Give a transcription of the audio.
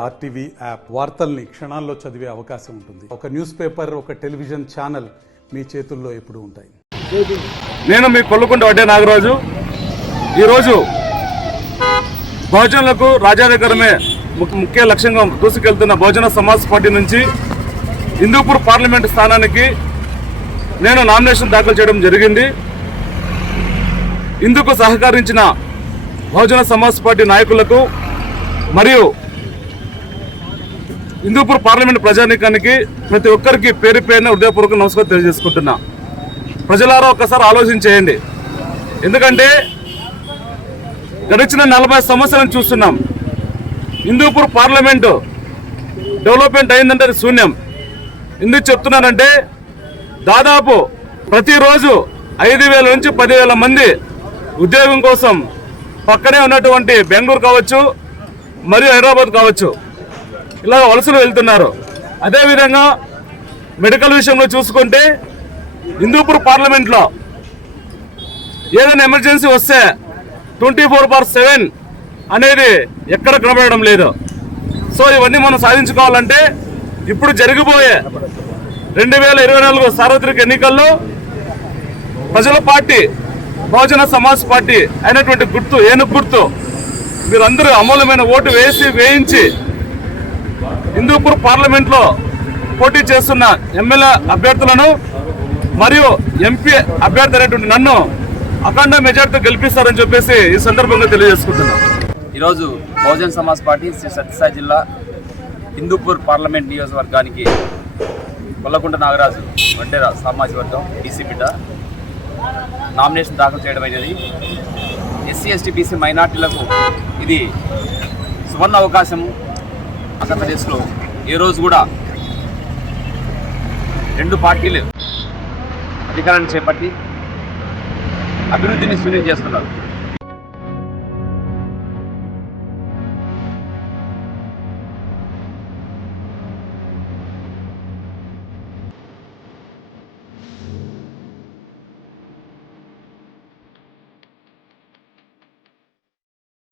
RTV app వార్తల్ని క్షణాల్లో చదివే అవకాశం ఉంటుంది. ఒక న్యూస్ పేపర్, ఒక టెలివిజన్ ఛానల్ మీ చేతుల్లో ఎప్పుడూ ఉంటాయి. నేను మీ కొల్లకుంట వడ్డే నాగరాజు. ఈరోజు బహుజనులకు రాజ్యాధికారమే ముఖ్య లక్ష్యంగా దూసుకెళ్తున్న బహుజన సమాజ్ పార్టీ నుంచి హిందూపూర్ పార్లమెంటు స్థానానికి నేను నామినేషన్ దాఖలు చేయడం జరిగింది. ఇందుకు సహకరించిన బహుజన సమాజ్ పార్టీ నాయకులకు మరియు హిందూపూర్ పార్లమెంట్ ప్రజానీకానికి ప్రతి ఒక్కరికి పేరు పేరున హృదయపూర్వక నమస్కారం తెలియజేసుకుంటున్నా. ప్రజలారా ఒక్కసారి ఆలోచించేయండి. ఎందుకంటే గడిచిన 40 సంవత్సరాలను చూస్తున్నాం. హిందూపూర్ పార్లమెంటు డెవలప్మెంట్ అయిందంటే అది శూన్యం. ఎందుకు చెప్తున్నానంటే దాదాపు ప్రతిరోజు 5,000 నుంచి 10,000 మంది ఉద్యోగం కోసం పక్కనే ఉన్నటువంటి బెంగళూరు కావచ్చు మరియు హైదరాబాద్ కావచ్చు ఇలా వలసలు వెళ్తున్నారు. అదేవిధంగా మెడికల్ విషయంలో చూసుకుంటే హిందూపూర్ పార్లమెంట్లో ఏదైనా ఎమర్జెన్సీ వస్తే 24/7 అనేది ఎక్కడ కనబడడం లేదు. సో ఇవన్నీ మనం సాధించుకోవాలంటే ఇప్పుడు జరిగిపోయే 2024 సార్వత్రిక ఎన్నికల్లో ప్రజల పార్టీ బహుజన సమాజ్ పార్టీ అయినటువంటి గుర్తు ఏనుగు గుర్తు మీరందరూ అమూల్యమైన ఓటు వేయించి హిందూపూర్ పార్లమెంట్లో పోటీ చేస్తున్న ఎమ్మెల్యే అభ్యర్థులను మరియు ఎంపీ అభ్యర్థి అనేటువంటి నన్ను అఖండ మెజార్టీతో గెలిపిస్తారని చెప్పేసి ఈ సందర్భంగా తెలియజేసుకుంటున్నాను. ఈరోజు బహుజన సమాజ్ పార్టీ శ్రీ సత్యసాయి జిల్లా హిందూపూర్ పార్లమెంట్ నియోజకవర్గానికి కొల్లకుంట నాగరాజు వడ్డేర సామాజిక వర్గం బీసీ బిడ్డ నామినేషన్ దాఖలు చేయడం అయినది. ఎస్సీ ఎస్టీ బీసీ మైనార్టీలకు ఇది సువర్ణ అవకాశము. ఆంధ్రప్రదేశ్లో ఏ రోజు కూడా 2 పార్టీలు అధికారాన్ని చేపట్టి అభివృద్ధిని శూన్యం చేస్తున్నారు.